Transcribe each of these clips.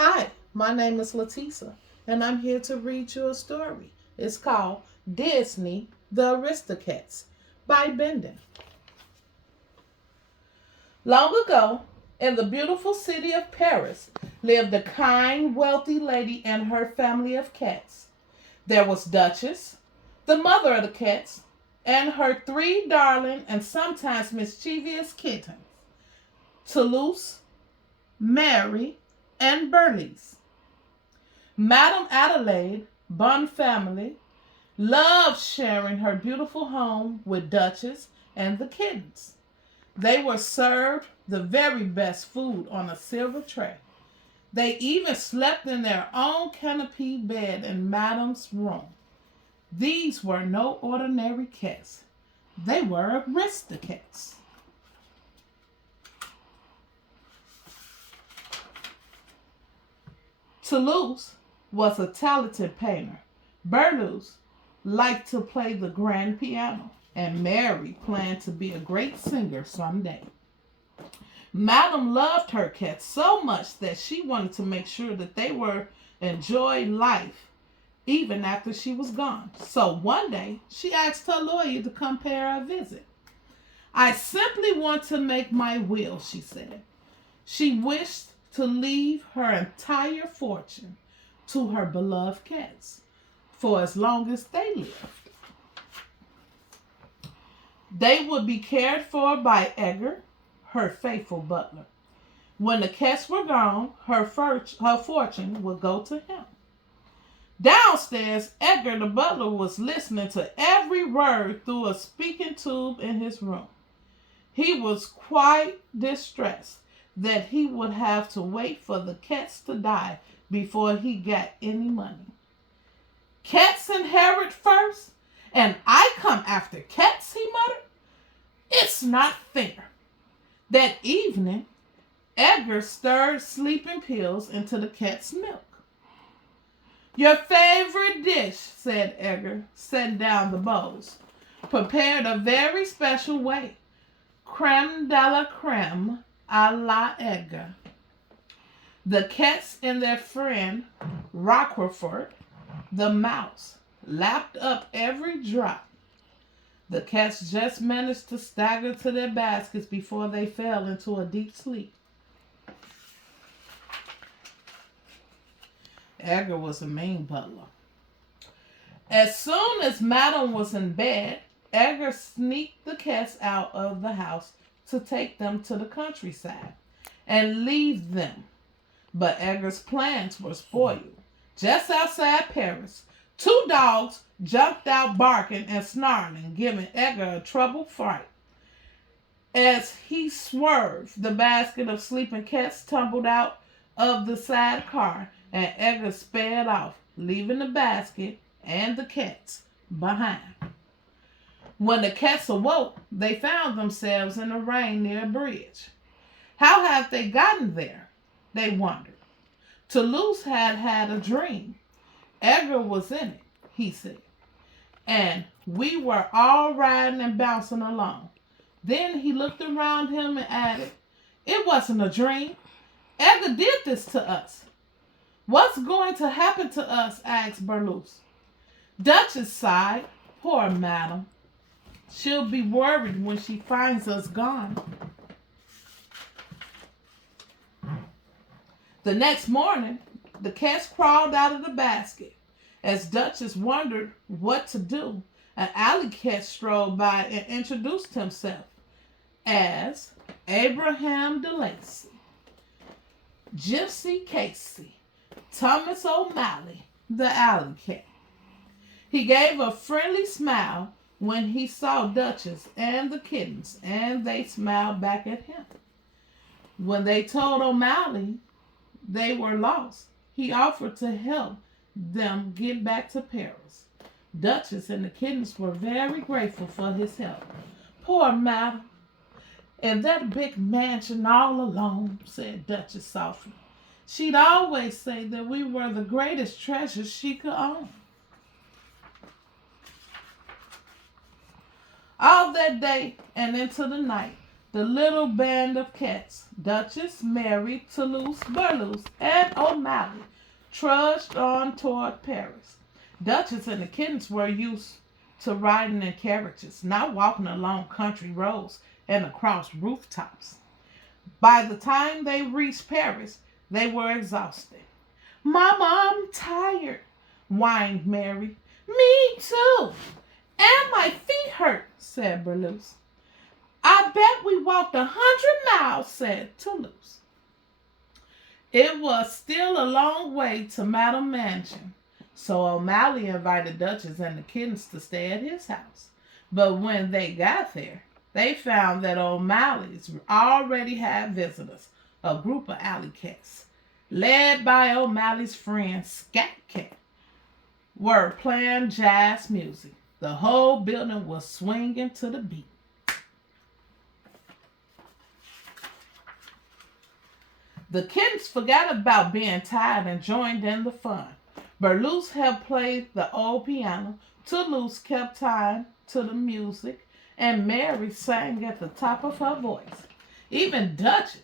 Hi, my name is Latisa, and I'm here to read you a story. It's called Disney, the Aristocats by Bendon. Long ago, in the beautiful city of Paris, lived a kind, wealthy lady and her family of cats. There was Duchess, the mother of the cats, and her three darling and sometimes mischievous kittens, Toulouse, Mary, and Bernice. Madame Adelaide, Bon family, loved sharing her beautiful home with Duchess and the kittens. They were served the very best food on a silver tray. They even slept in their own canopied bed in Madame's room. These were no ordinary cats. They were Aristocats. Toulouse was a talented painter. Berlioz liked to play the grand piano, and Mary planned to be a great singer someday. Madame loved her cats so much that she wanted to make sure that they were enjoying life even after she was gone. So one day she asked her lawyer to come pay her a visit. I simply want to make my will, she said. She wished to leave her entire fortune to her beloved cats for as long as they lived. They would be cared for by Edgar, her faithful butler. When the cats were gone, her fortune would go to him. Downstairs, Edgar the butler was listening to every word through a speaking tube in his room. He was quite distressed that he would have to wait for the cats to die before he got any money. Cats inherit first, and I come after cats, he muttered. It's not fair. That evening, Edgar stirred sleeping pills into the cat's milk. Your favorite dish, said Edgar, setting down the bowls, prepared a very special way. Creme de la creme a la Edgar. The cats and their friend, Roquefort, the mouse, lapped up every drop. The cats just managed to stagger to their baskets before they fell into a deep sleep. Edgar was a mean butler. As soon as Madame was in bed, Edgar sneaked the cats out of the house to take them to the countryside and leave them. But Edgar's plans were spoiled. Just outside Paris, two dogs jumped out barking and snarling, giving Edgar a troubled fright. As he swerved, the basket of sleeping cats tumbled out of the side car, and Edgar sped off, leaving the basket and the cats behind. When the cats awoke, they found themselves in the rain near a bridge. How have they gotten there? They wondered. Toulouse had had a dream. Edgar was in it, he said, and we were all riding and bouncing along. Then he looked around him and added, it wasn't a dream. Edgar did this to us. What's going to happen to us? Asked Berlioz. Duchess sighed. Poor Madame. She'll be worried when she finds us gone. The next morning, the cats crawled out of the basket. As Duchess wondered what to do, an alley cat strolled by and introduced himself as Abraham DeLacy, Gypsy Casey, Thomas O'Malley, the alley cat. He gave a friendly smile when he saw Duchess and the kittens, and they smiled back at him. When they told O'Malley they were lost, he offered to help them get back to Paris. Duchess and the kittens were very grateful for his help. Poor Madame. In that big mansion all alone, said Duchess softly. She'd always say that we were the greatest treasures she could own. All that day and into the night, The little band of cats, Duchess, Mary, Toulouse, Burlouse, and O'Malley, trudged on toward Paris. Duchess and the kittens were used to riding in carriages, not walking along country roads and across rooftops. By the time they reached Paris, they were exhausted. Mama, I'm tired, whined Mary. Me too. And my feet hurt, said Burlouse. I bet we walked 100 miles, said Toulouse. It was still a long way to Madame Mansion, so O'Malley invited Duchess and the kittens to stay at his house. But when they got there, they found that O'Malley's already had visitors, a group of alley cats, led by O'Malley's friend Scat Cat, were playing jazz music. The whole building was swinging to the beat. The kittens forgot about being tired and joined in the fun. Burlouse helped play the old piano, Toulouse kept time to the music, and Mary sang at the top of her voice. Even Duchess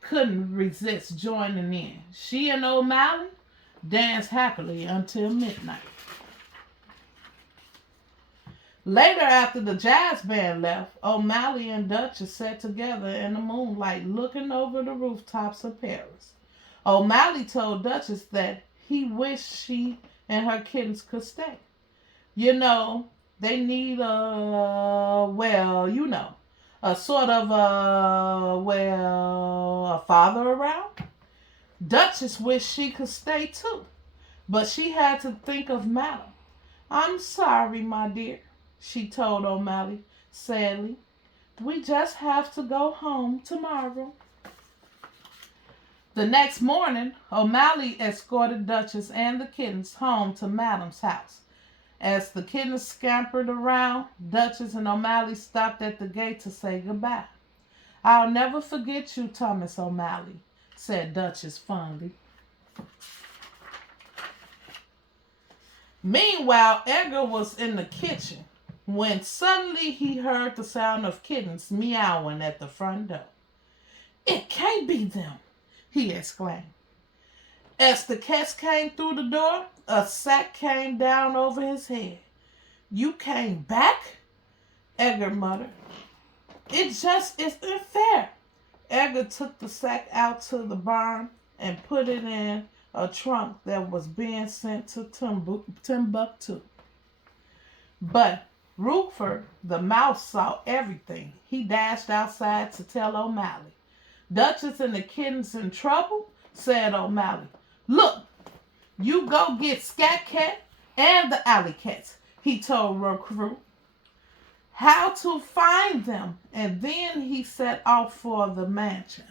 couldn't resist joining in. She and O'Malley danced happily until midnight. Later, after the jazz band left, O'Malley and Duchess sat together in the moonlight looking over the rooftops of Paris. O'Malley told Duchess that he wished she and her kittens could stay. You know, they need a sort of a father around. Duchess wished she could stay too, but she had to think of Madame. I'm sorry, my dear, she told O'Malley sadly. We just have to go home tomorrow. The next morning, O'Malley escorted Duchess and the kittens home to Madame's house. As the kittens scampered around, Duchess and O'Malley stopped at the gate to say goodbye. I'll never forget you, Thomas O'Malley, said Duchess fondly. Meanwhile, Edgar was in the kitchen when suddenly he heard the sound of kittens meowing at the front door. It can't be them, he exclaimed. As the cats came through the door, a sack came down over his head. You came back? Edgar muttered. It just isn't fair. Edgar took the sack out to the barn and put it in a trunk that was being sent to Timbuktu. But Rupert the mouse saw everything. He dashed outside to tell O'Malley. Duchess and the kittens in trouble, said O'Malley. Look, you go get Scat Cat and the alley cats, he told Rupert. How to find them, and then he set off for the mansion.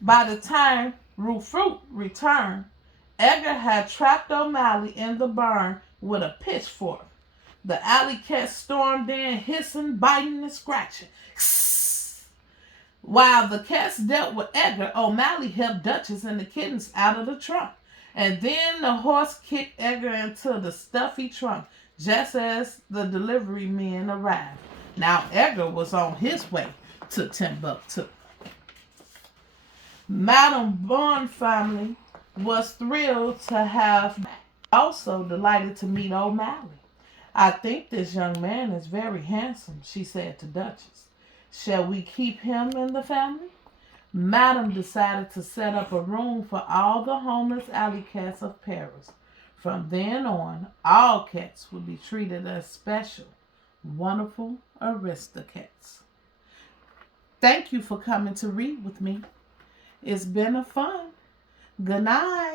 By the time Rupert returned, Edgar had trapped O'Malley in the barn with a pitchfork. The alley cat stormed in, hissing, biting, and scratching. While the cats dealt with Edgar, O'Malley helped Duchess and the kittens out of the trunk. And then the horse kicked Edgar into the stuffy trunk just as the delivery men arrived. Now Edgar was on his way to Timbuktu. Madame Bond family was thrilled to have, also delighted to meet O'Malley. I think this young man is very handsome, she said to Duchess. Shall we keep him in the family? Madame decided to set up a room for all the homeless alley cats of Paris. From then on, all cats would be treated as special, wonderful Aristocats. Thank you for coming to read with me. It's been a fun. Good night.